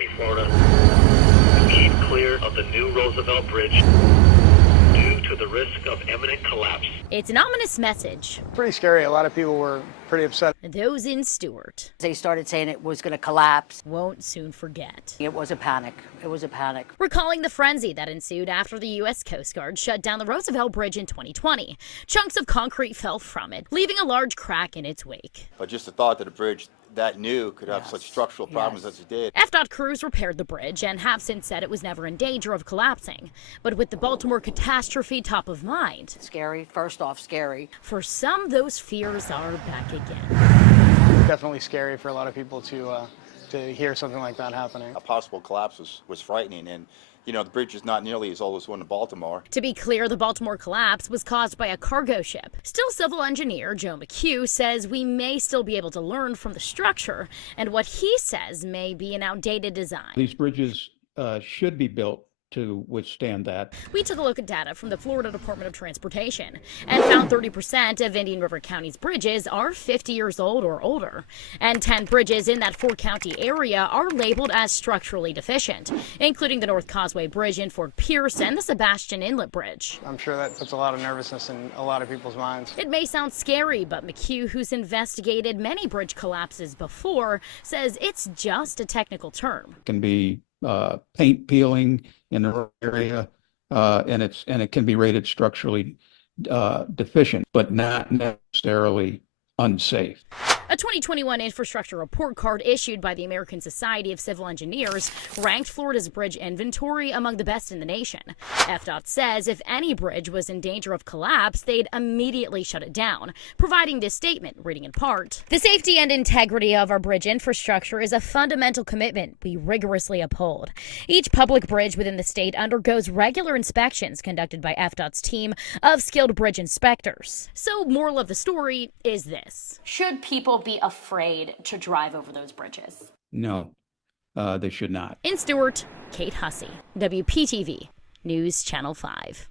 County, Florida. Keep clear of the new Roosevelt Bridge due to the risk of imminent collapse. It's an ominous message. Pretty scary. A lot of people were pretty upset. Those in Stuart They started saying it was going to collapse. won't soon forget. It was a panic. It was a panic. Recalling the frenzy that ensued after the U.S. Coast Guard shut down the Roosevelt Bridge in 2020. Chunks of concrete fell from it, leaving a large crack in its wake. But just the thought that a bridge that new could have such structural problems as it did. FDOT crews repaired the bridge and have since said it was never in danger of collapsing. But with the Baltimore catastrophe top of mind, Scary. First off, scary. for some, those fears are back again. Definitely scary for a lot of people to hear something like that happening. A possible collapse was frightening, and the bridge is not nearly as old as one in Baltimore. To be clear, the Baltimore collapse was caused by a cargo ship. Still, civil engineer Joe McHugh says we may still be able to learn from the structure and what he says may be an outdated design. These bridges should be built to withstand that. We took a look at data from the Florida Department of Transportation and found 30% of Indian River County's bridges are 50 years old or older. And 10 bridges in that four-county area are labeled as structurally deficient, including the North Causeway Bridge in Fort Pierce and the Sebastian Inlet Bridge. I'm sure that puts a lot of nervousness in a lot of people's minds. It may sound scary, but McHugh, who's investigated many bridge collapses before, says it's just a technical term. It can be paint peeling in the area, and it can be rated structurally deficient, but not necessarily unsafe. A 2021 infrastructure report card issued by the American Society of Civil Engineers ranked Florida's bridge inventory among the best in the nation. FDOT says if any bridge was in danger of collapse, they'd immediately shut it down, providing this statement, reading in part, "The safety and integrity of our bridge infrastructure is a fundamental commitment we rigorously uphold. Each public bridge within the state undergoes regular inspections conducted by FDOT's team of skilled bridge inspectors." So, moral of the story is this. Should people be afraid to drive over those bridges? No, they should not. In Stuart, Kate Hussey, WPTV News Channel 5.